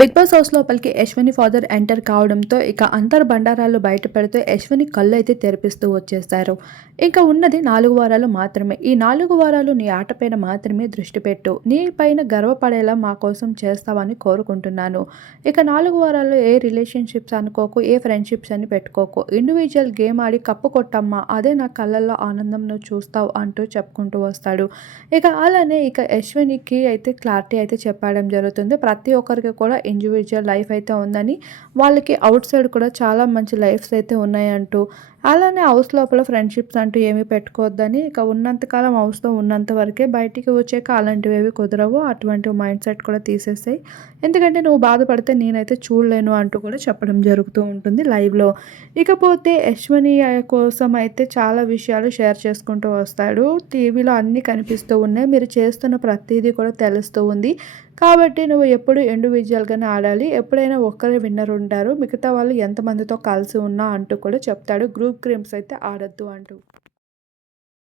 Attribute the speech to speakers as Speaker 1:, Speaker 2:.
Speaker 1: Big boss house లోపలికి Yashwani father enter కావడంతో ఇక అంతర్ బండారాలు బయట పెడితే యశ్వని కళ్ళు అయితే తెరిపిస్తూ వచ్చేస్తారు. ఇంకా ఉన్నది నాలుగు వారాలు మాత్రమే. ఈ నాలుగు వారాలు నీ ఆటపైన మాత్రమే దృష్టి పెట్టు. నీ పైన గర్వపడేలా మా కోసం చేస్తావని కోరుకుంటున్నాను. ఇక నాలుగు వారాల్లో ఏ రిలేషన్షిప్స్ అనుకోకు ఏ ఫ్రెండ్షిప్స్ అని పెట్టుకోకు. ఇండివిజువల్ గేమ్ ఆడి కప్పు కొట్టమ్మా అదే నా కళ్ళల్లో ఆనందం నువ్వు చూస్తావు అంటూ చెప్పుకుంటూ వస్తాడు. ఇక అలానే ఇక యశ్వనికి అయితే క్లారిటీ అయితే చెప్పడం జరుగుతుంది. ప్రతి ఒక్కరికి కూడా ఇండివిజువల్ లైఫ్ అయితే ఉందని వాళ్ళకి అవుట్ సైడ్ కూడా చాలా మంచి లైఫ్స్ అయితే ఉన్నాయంటూ అలానే హౌస్ లోపల ఫ్రెండ్షిప్స్ అంటూ ఏమీ పెట్టుకోవద్దని ఇక ఉన్నంతకాలం హౌస్లో ఉన్నంత వరకే బయటికి వచ్చాక అలాంటివి ఏవి కుదరవు. అటువంటి మైండ్ సెట్ కూడా తీసేస్తాయి ఎందుకంటే నువ్వు బాధపడితే నేనైతే చూడలేను అంటూ కూడా చెప్పడం జరుగుతూ ఉంటుంది లైవ్లో ఇకపోతే యశ్వని కోసం అయితే చాలా విషయాలు షేర్ చేసుకుంటూ వస్తాడు. టీవీలో అన్నీ కనిపిస్తూ ఉన్నాయి. మీరు చేస్తున్న ప్రతిదీ కూడా తెలుస్తూ ఉంది. కాబట్టి నువ్వు ఎప్పుడు ఇండివిజువల్గానే ఆడాలి. ఎప్పుడైనా ఒక్కరే విన్నర్ ఉంటారు. మిగతా వాళ్ళు ఎంతమందితో కలిసి ఉన్నా అంటూ కూడా చెప్తాడు. గ్రూప్ గేమ్స్ అయితే ఆడద్దు అంటూ.